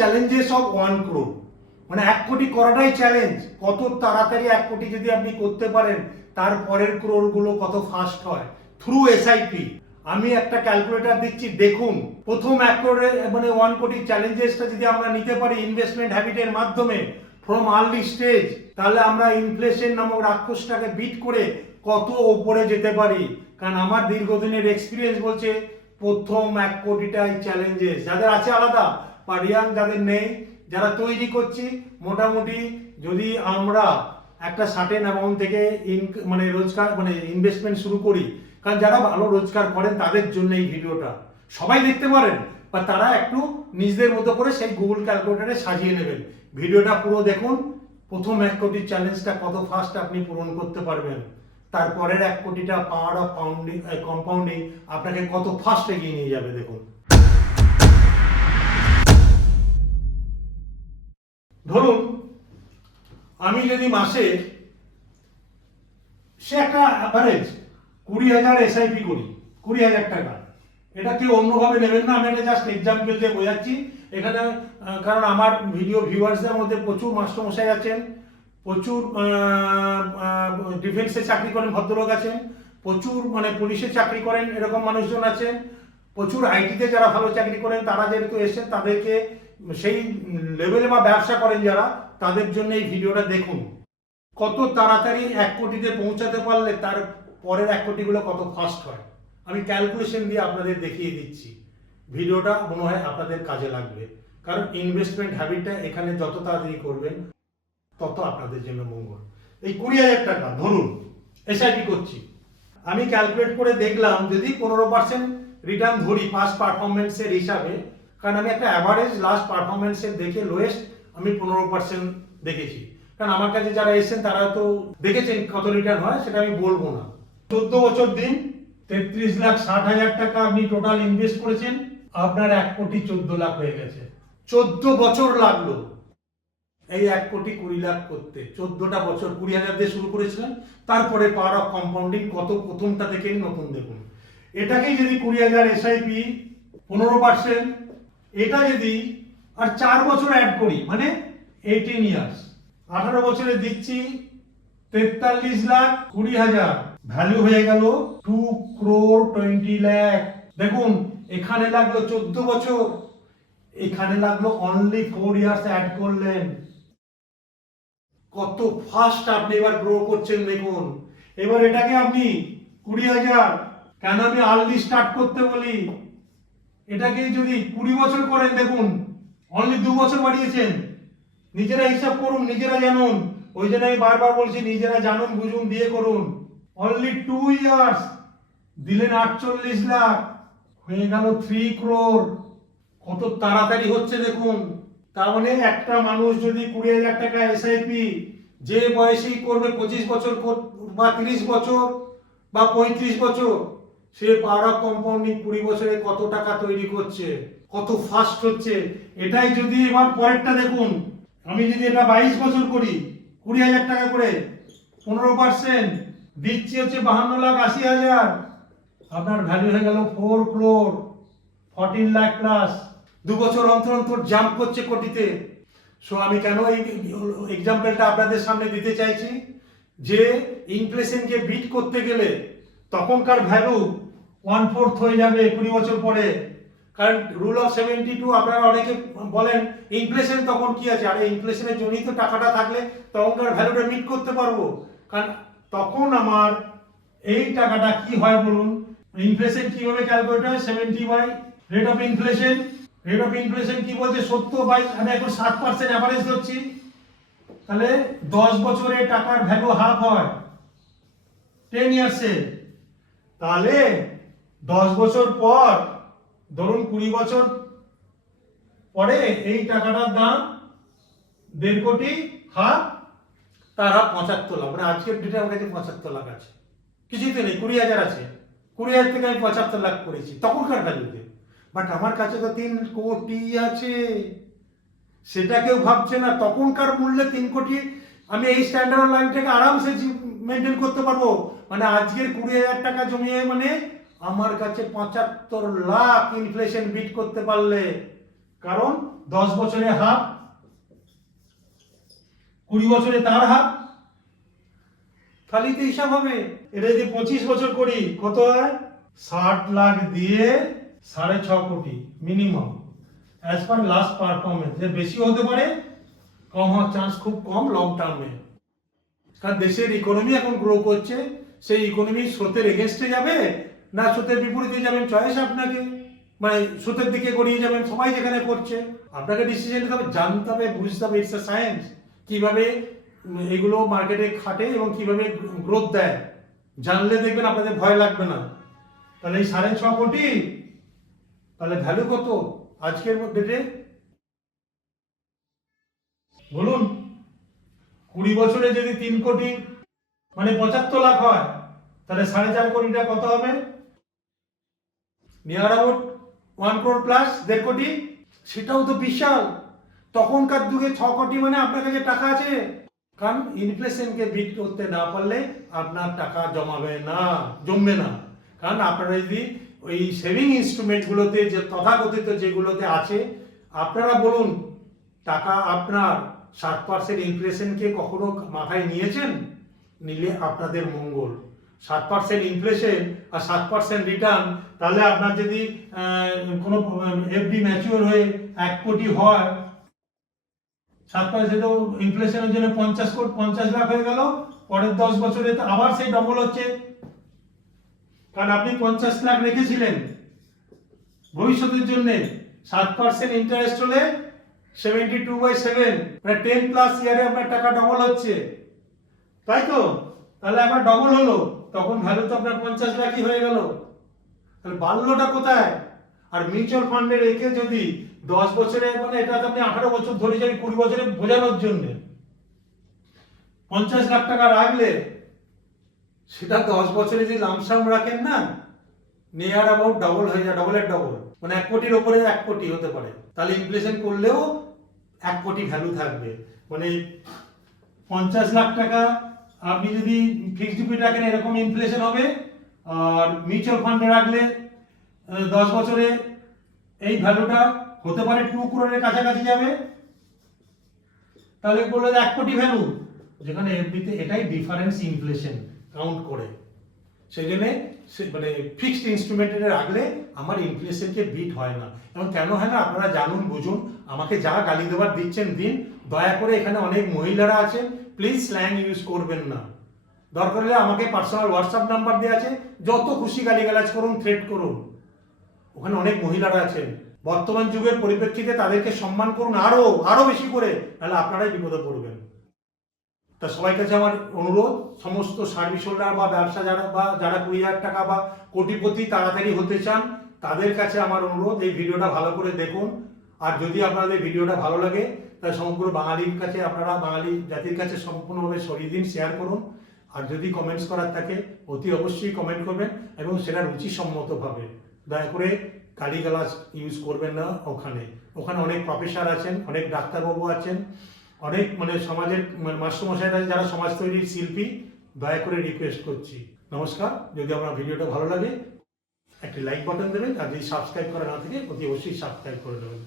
Challenges of one crore মানে এক কোটি করাটাই চ্যালেঞ্জ কত তাড়াতাড়ি এক কোটি যদি আপনি করতে পারেন, তার পরের ক্রোড়গুলো কত ফাস্ট হয়। থ্রু এসআইপি আমি একটা ক্যালকুলেটর দিচ্ছি, দেখুন। প্রথম এক ক্রোড়ের মানে ওয়ান কোটি চ্যালেঞ্জেসটা যদি আমরা নিতে পারি ইনভেস্টমেন্ট হ্যাবিটের মাধ্যমে ফ্রম আর্লি স্টেজ তাহলে আমরা ইনফ্লেশন নামক রাক্ষসটাকে বিট করে কত ওপরে যেতে পারি। কারণ আমার দীর্ঘদিনের এক্সপিরিয়েন্স বলছে, প্রথম এক কোটিটাই চ্যালেঞ্জেস যাদের আছে আলাদা রিয়াং যাদের নেই, যারা তৈরি করছি, মোটামুটি যদি আমরা একটা সার্টেন অ্যামাউন্ট থেকে ইন মানে রোজগার মানে ইনভেস্টমেন্ট শুরু করি, কারণ যারা ভালো রোজগার করেন তাদের জন্য এই ভিডিওটা। সবাই দেখতে পারেন, বা তারা একটু নিজেদের মতো করে সেই গুগল ক্যালকুলেটারে সাজিয়ে নেবেন। ভিডিওটা পুরো দেখুন, প্রথম এক কোটির চ্যালেঞ্জটা কত ফাস্ট আপনি পূরণ করতে পারবেন। তারপরের এক কোটিটা পাওয়ার অফ পাউন্ডিং কম্পাউন্ডিং আপনাকে কত ফাস্ট এগিয়ে নিয়ে যাবে, দেখুন। ধরুন, আমি যদি মাসে সে একটা অ্যাভারেজ কুড়ি হাজার এসআইপি করি, কুড়ি হাজার টাকা। এটা কেউ অন্যভাবে নেবেন না, আমি একটা জাস্ট এক্সাম্পল দিয়ে বোঝাচ্ছি। এখানে কারণ আমার ভিডিও ভিউয়ার্সদের মধ্যে প্রচুর মাস্টারমশাই আছেন, প্রচুর ডিফেন্সে চাকরি করেন, ভদ্রলোক আছেন, প্রচুর মানে পুলিশে চাকরি করেন, এরকম মানুষজন আছেন। প্রচুর আইটিতে যারা ভালো চাকরি করেন, তারা যেহেতু এসে তাদেরকে সেই লেভেলে বা ব্যবসা করেন যারা, তাদের জন্য এই ভিডিওটা দেখুন। কত তাড়াতাড়ি এক কোটিতে পৌঁছাতে পারলে তার পরের এক কোটিগুলো কত ফাস্ট হয়। আমি ক্যালকুলেশন দিয়ে আপনাদের দেখিয়ে দিচ্ছি। ভিডিওটা মনে হয় আপনাদের কাজে লাগবে। কারণ ইনভেস্টমেন্ট হ্যাবিটটা এখানে যত তাড়াতাড়ি করবেন, তত আপনাদের জন্য মঙ্গল। এই কুড়ি হাজার টাকা, ধরুন এসআইপি করছি। আমি ক্যালকুলেট করে দেখলাম, যদি পনেরো পার্সেন্ট রিটার্ন ধরি পাস পারফরমেন্সের হিসাবে কারণ আমি একটা অ্যাভারেজ লাস্ট পারফরমেন্সের দেখে লোয়েস্ট আমি পনেরো পার্সেন্ট দেখেছি। কারণ আমার কাছে যারা এসেছেন, তারা তো দেখেছেন কত রিটার্ন হয়, সেটা আমি বলব না। চোদ্দ বছর দিন, তেত্রিশ লাখ ষাট হাজার টাকা আপনি টোটাল ইনভেস্ট করেছেন, আপনার এক কোটি চোদ্দ লাখ হয়ে গেছে। চোদ্দ বছর লাগল। এই এক কোটি কুড়ি লাখ করতে। চোদ্দটা বছর, কুড়ি হাজার দিয়ে শুরু করেছিলেন তারপরে পাওয়ার অফ কম্পাউন্ডিং কত প্রথমটা থেকেই নতুন দেখুন। এটাকেই যদি কুড়ি হাজার এসআইপি পনেরো পার্সেন্ট এটা যদি আর চার বছর অ্যাড করি মানে এইটিন ইয়ার্স আঠারো বছরে দিচ্ছি তেতাল্লিশ লাখ কুড়ি হাজার। ভ্যালু হয়ে গেল টু ক্রোর টোয়েন্টি ল্যাক দেখুন, এখানে লাগল চোদ্দ বছর, এখানে লাগল অনলি ফোর ইয়ার্স অ্যাড করলেন। কত ফাস্ট আপনি এবার গ্রো করছেন দেখুন। এবার এটাকে আপনি কুড়ি হাজার, কেন আমি আর্লি স্টার্ট করতে বলি? এটাকে যদি কুড়ি বছর করেন দেখুন অনলি দু বছর বাড়িয়েছেন। নিজেরা হিসাব করুন, নিজেরা জানুন। ওই জন্য আমি বারবার বলছি, নিজেরা জানুন, বুঝুন দিয়ে করুন। অনলি টু ইয়ার্স দিলেন আটচল্লিশ লাখ। হয়ে গেল থ্রি ক্রোর কত তাড়াতাড়ি হচ্ছে দেখুন। তার মানে একটা মানুষ যদি কুড়ি হাজার টাকা এসআইপি যে বয়সেই করবে, পঁচিশ বছর বা তিরিশ বছর বা পঁয়ত্রিশ বছর সে পাওয়ার কম্পাউন্ডিং কুড়ি বছরে কত টাকা তৈরি করছে, কত ফাস্ট হচ্ছে, এটাই যদি এবার পরেরটা দেখুন, আমি যদি এটা বাইশ বছর করি, কুড়ি হাজার টাকা করে, পনেরো পার্সেন্ট দিচ্ছি হচ্ছে বাহান্ন লাখ আশি হাজার, আপনার ভ্যালু হয়ে গেল four crore fourteen lakh plus দু বছর অন্তর অন্তর জাম্প করছে কোটিতে। সো আমি কেন এই এক্সাম্পলটা আপনাদের সামনে দিতে চাইছি? যে ইনফ্লেশনকে বিট করতে গেলে তখনকার ভ্যালু ওয়ান ফোর্থ হয়ে যাবে কুড়ি বছর পরে। কারণ রুল অফ সেভেন্টি টু আপনারা অনেকে বলেন ইনফ্লেশন তখন কি আছে? আরে ইনফ্লেশনের জন্যই তো টাকাটা থাকলে তখনকার ভ্যালুটা মিট করতে পারব। কারণ তখন আমার এই টাকাটা কি হয় বলুন? ইনফ্লেশন কীভাবে ক্যালকুলেট হয়? Seventy by rate of inflation rate of inflation কি বলছে? সত্তর বাই আমি এখন ষাট পার্সেন্ট অ্যাভারেজ ধরছি। তাহলে দশ বছরে টাকার ভ্যালু হাফ হয়। টেন ইয়ার্সে তাহলে দশ বছর পর, ধরুন কুড়ি বছর পরে এই টাকাটার দাম দেড় কোটি হাফ তার হাফ পঁচাত্তর লাখ মানে আজকের ডেটে আমার কাছে পঁচাত্তর লাখ আছে। কিছুই তো নেই, কুড়ি হাজার আছে। কুড়ি হাজার থেকে আমি পঁচাত্তর লাখ করেছি, তখনকার ভ্যালুতে বাট আমার কাছে তো তিন কোটি আছে। সেটা কেউ ভাবছে না, তখনকার মূল্যে তিন কোটি, আমি এই স্ট্যান্ডার্ড লাইনটাকে আরামসে মেনটেন করতে পারব। মানে আজকের কুড়ি হাজার টাকা জমিয়ে মানে আমার কাছে পঁচাত্তর লাখ ইনফ্লেশন বিট করতে পারলে। কারণ দশ বছরে হাফ কুড়ি বছরে তার হাফ খালি তো হিসাব হবে। এটা যদি পঁচিশ বছর করি, কত হয়? ষাট লাখ দিয়ে সাড়ে ছ কোটি minimum as per last performance বেশি হতে পারে, কম হওয়ার চান্স খুব কম লং টার্মে কারণ দেশের ইকোনমি এখন গ্রো করছে, সেই ইকোনমি স্রোতের এগেনস্টে যাবে, না স্রোতের বিপরীতে যাবেন চয়েস আপনাকে। মানে স্রোতের দিকে গড়িয়ে যাবেন সবাই যেখানে করছে। আপনাকে ডিসিশন নিতে হবে, জানতে হবে, বুঝতে হবে ইটস সায়েন্স কীভাবে এগুলো মার্কেটে খাটে এবং কীভাবে গ্রোথ দেয়। জানলে দেখবেন আপনাদের ভয় লাগবে না। তাহলে এই সাড়ে ছ কোটি তাহলে ভ্যালু কত? আজকের ডেটে বলুন। কুড়ি বছরে যদি তিন কোটি মানে পঁচাত্তর লাখ হয়, তাহলে সাড়ে চার কোটিটা কত হবে? Near about one crore plus দেড় কোটি? সেটাও তো বিশাল। তখনকার যুগে ছ কোটি মানে আপনার কাছে টাকা আছে। কারণ ইনফ্লেশনকে বিট করতে না পারলে আপনার টাকা জমাবে না, জমবে না। কারণ আপনারা যদি ওই সেভিং ইনস্ট্রুমেন্টগুলোতে যে তথাকথিত যেগুলোতে আছে, আপনারা বলুন, টাকা আপনার সাত পার্সেন্ট ইনফ্লেশনকে কখনো মাথায় নিয়েছেন? নিলে আপনাদের মঙ্গল। সাত পার্সেন্ট ইনফ্লেশন আর সাত পার্সেন্ট রিটার্ন তাহলে আপনার যদি কোনো এফডি ম্যাচিওর হয়ে এক কোটি হয়, সাত পার্সেন্ট ইনফ্লেশনের জন্য পঞ্চাশ কোটি, পঞ্চাশ লাখ হয়ে গেল, পরের দশ বছরে তো আবার সেই ডবল হচ্ছে। কারণ আপনি পঞ্চাশ লাখ রেখেছিলেন। ভবিষ্যতের জন্য সাত পার্সেন্ট ইন্টারেস্ট হলে সেভেন্টি টু বাই সেভেন মানে টেন প্লাস ইয়ারে আপনার টাকা ডবল হচ্ছে। তাই তো? তাহলে আবার ডবল হলো, তখন ভ্যালু তো আপনার পঞ্চাশ লাখই হয়ে গেল। তাহলে বাড়লোটা কোথায়? আর মিউচুয়াল ফান্ডে রেখে যদি দশ বছরে মানে এটা তো আপনি আঠারো বছর ধরে যাবেন কুড়ি বছরে বোঝানোর জন্য। পঞ্চাশ লাখ টাকা রাখলে, সেটা দশ বছরে যে লামসাম রাখেন না নিয়ার অ্যাবাউট ডবল হয়ে যায় ডবলের ডবল মানে এক কোটির ওপরে এক কোটি হতে পারে। তাহলে ইনফ্লেশন করলেও এক কোটি ভ্যালু থাকবে। মানে পঞ্চাশ লাখ টাকা আপনি যদি ফিক্সড ডিপোজিট রাখেন, এরকম ইনফ্লেশন হবে। আর মিউচুয়াল ফান্ডে রাখলে দশ বছরে এই ভ্যালুটা হতে পারে টু ক্রোরের কাছাকাছি যাবে। তাহলে বলল এক কোটি ভ্যালু যেখানে এফডিতে এটাই ডিফারেন্স ইনফ্লেশন কাউন্ট করে। সেই জন্য মানে ফিক্সড ইনস্ট্রুমেন্টে রাখলে আমার ইনফ্লেশনকে বিট হয় না। এবং কেন হয় না, আপনারা জানুন, বুঝুন, আমাকে যা গালি দেওয়ার দিচ্ছেন দিন, দয়া করে এখানে অনেক মহিলারা আছেন প্লিজ স্ল্যাং ইউজ করবেন না। দরকার হলে আমাকে পার্সোনাল হোয়াটসঅ্যাপ নাম্বার দেওয়া আছে, যত খুশি গালিগালাজ করুন থ্রেট করুন। ওখানে অনেক মহিলারা আছেন। বর্তমান যুগের পরিপ্রেক্ষিতে তাদেরকে সম্মান করুন আরও আরও বেশি করে তাহলে আপনারাই বিপদে পড়বেন। তা সবাই কাছে আমার অনুরোধ, সমস্ত সার্ভিস হোল্ডার বা ব্যবসা যারা, বা যারা কুড়ি হাজার টাকা বা কোটিপতি তাড়াতাড়ি হতে চান, তাদের কাছে আমার অনুরোধ, এই ভিডিওটা ভালো করে দেখুন। আর যদি আপনাদের ভিডিওটা ভালো লাগে তাহলে সমগ্র বাঙালির কাছে, আপনারা বাঙালি জাতির কাছে সম্পূর্ণভাবে সরিয়ে দিন শেয়ার করুন। আর যদি কমেন্টস করার থাকে, অতি অবশ্যই কমেন্ট করবেন এবং সেটা রুচিসম্মতভাবে। দয়া করে গালিগালাজ ইউজ করবেন না ওখানে। ওখানে অনেক প্রফেসর আছেন, অনেক ডাক্তারবাবু আছেন। অনেক মানে সমাজের মানে মাস্টারমশাইরা যারা সমাজ তৈরির শিল্পী, দয়া করে রিকোয়েস্ট করছি। নমস্কার, যদি আমার ভিডিওটা ভালো লাগে, একটি লাইক বাটন দেবেন আর যদি সাবস্ক্রাইব করা না থাকে, অতি অবশ্যই সাবস্ক্রাইব করে দেবেন।